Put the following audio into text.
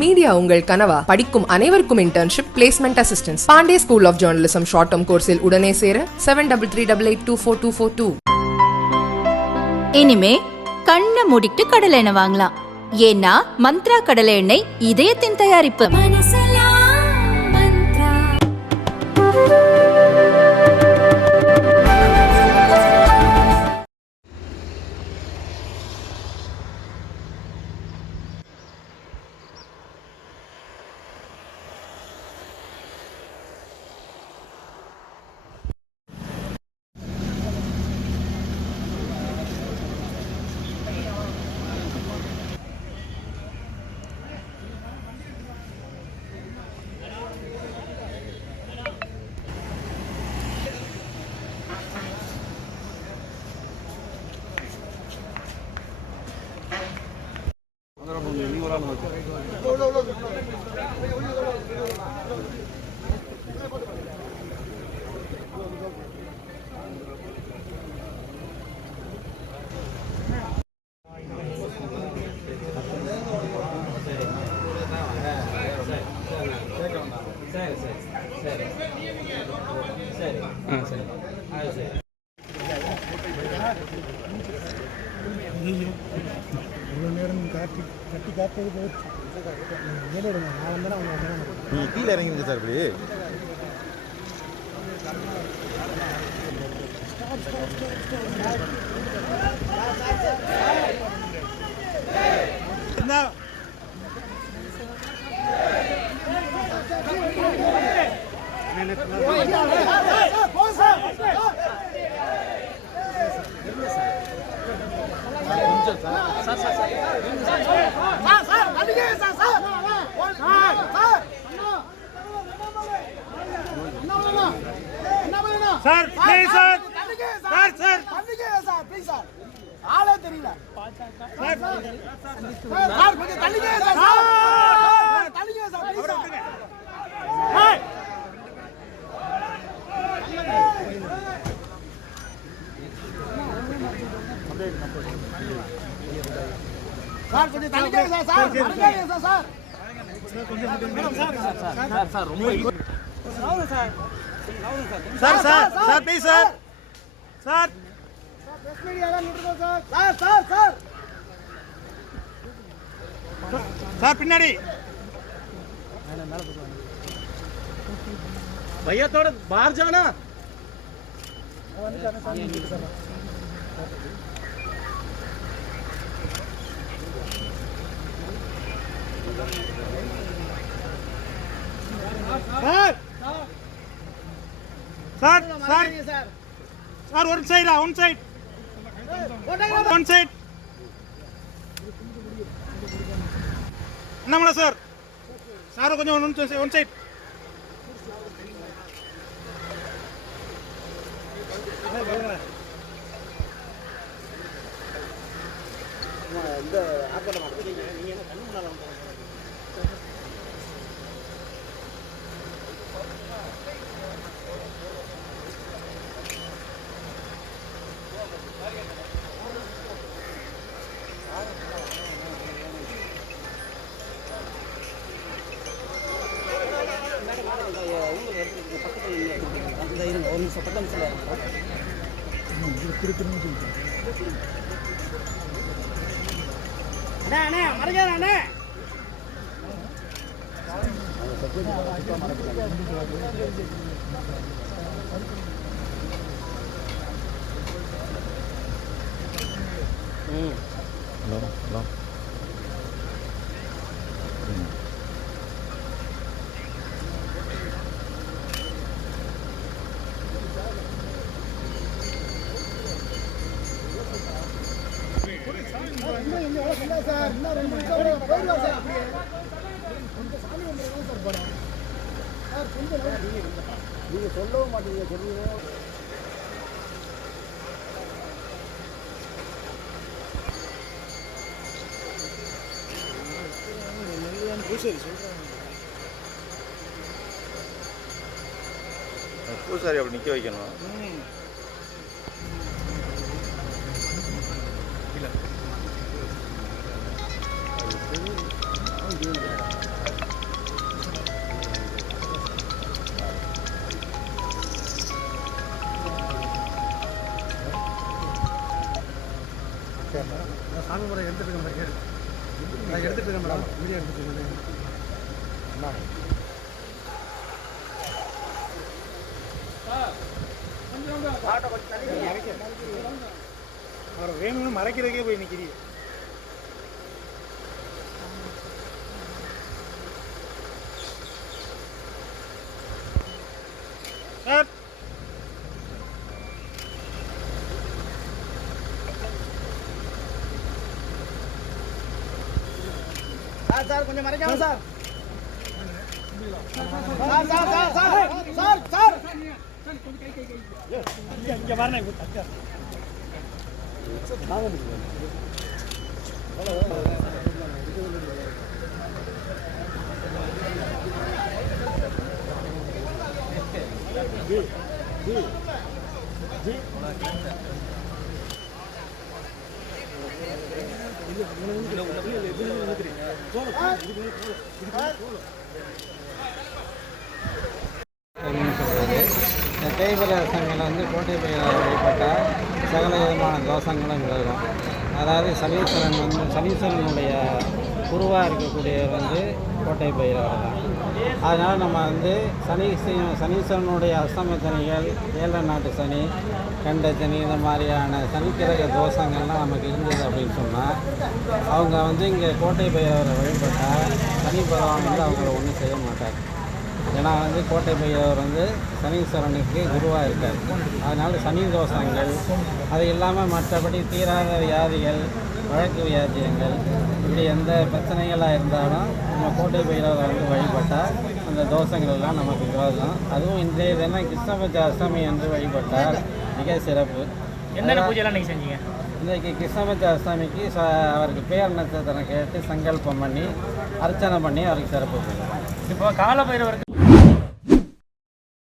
Media உங்கள் கனவா? படிக்கும் அனைவருக்கும் internship, placement assistance. Pandey school of journalism short term கோர்ஸில் உடனே சேர 7338824242. இனிமே கண்ணை மூடிட்டு கடலை எண்ணெய் வாங்கலாம். ஏன்னா மந்த்ரா கடலை எண்ணெய் இதயத்தின் தயாரிப்பு. கீழே இறங்கிங்க சார். இப்படி sir please sir sir sir sir please sir ஆளே தெரியல சார் சார் கொஞ்சம் தள்ளிங்க சார் தள்ளிங்க சார் ப்ளீஸ் சார் சார் கொஞ்சம் தள்ளிங்க சார் சார் தள்ளிங்க சார் சார் சார் ரொம்ப sir sir sir sir please sir sir press media எல்லாம் நிறுத்துங்க சார் சார் சார் சார் பின்னாடி भैया थोड़ा बाहर जाना। Sir sir sir one side one side one side Annamalai sir sir கொஞ்சம் वन साइड இந்த ஆப்பட மாட்டீங்க நீங்க என்ன கண்ணு முன்னால வந்து அண்ணே மறக்காத அண்ணே ஹலோ சார் இன்னும் 2 நிமிஷம் போயிடுவா சார் அப்படியே கொஞ்சம் சாமி வந்துடுங்க சார் படம் சார் கொஞ்சம் நீங்க சொல்லவும் மாட்டீங்க சொல்லுங்க பூசாரி அப்படி நிற்க வைக்கணும். இல்லை எடுத்துட்டு இருக்கேன் கேடு நான் எடுத்துட்டு இருக்கேன் மேடம் வீடியோ எடுத்துட்டு இருக்கேன் அவர் வேணும்னு மறைக்கிறதுக்கே போய் நிற்கிறீங்க சார் சார் கொஞ்சம் மறைக்காம sir sir sir sir sir sir இங்க வரணும் இந்த தேய்பிர சமையல் வந்து கோட்டை பயிராக வழிபட்டால் சகல விதமான தோஷங்களும் விலகும். அதாவது சனீஸ்வரனுடைய குருவாக இருக்கக்கூடியவர் வந்து கோட்டை பயிராக தான். அதனால் நம்ம வந்து சனீஸ்வரனுடைய அஷ்டம சனிகள், ஏழரை நாட்டு சனி, கண்ட சனி, இந்த மாதிரியான சனிக்கிரக தோஷங்கள்லாம் நமக்கு இருந்தது அப்படின்னு சொன்னால் அவங்க வந்து இங்கே கோட்டை பயிரவரை வழிபட்டால் சனி பகவான் வந்து அவங்கள ஒன்றும் செய்ய மாட்டார். ஏன்னா வந்து கோட்டை பைரவர் வந்து சனீஸ்வரனுக்கு குருவாக இருக்கார். அதனால் சனி தோஷங்கள் அது இல்லாமல் மற்றபடி தீராத வியாதிகள், வழக்கு வியாதியங்கள், இப்படி எந்த பிரச்சனைகளாக இருந்தாலும் நம்ம கோட்டை பைரவரை வந்து வழிபட்டால் அந்த தோஷங்கள்லாம் நமக்கு விரோதம். அதுவும் இன்றைய தினம் கிருஷ்ணபட்ச அஷ்டமி என்று வழிபட்டால் மிக சிறப்பு. என்னென்ன பூஜைலாம் நீங்கள் செஞ்சீங்க? இன்றைக்கு கிருஷ்ணபட்ச அஷ்டமிக்கு அவருக்கு பேர் நட்சத்திரம் கேட்டு சங்கல்பம் பண்ணி அர்ச்சனை பண்ணி அவருக்கு சிறப்பு. இப்போ கால பைரவருக்கு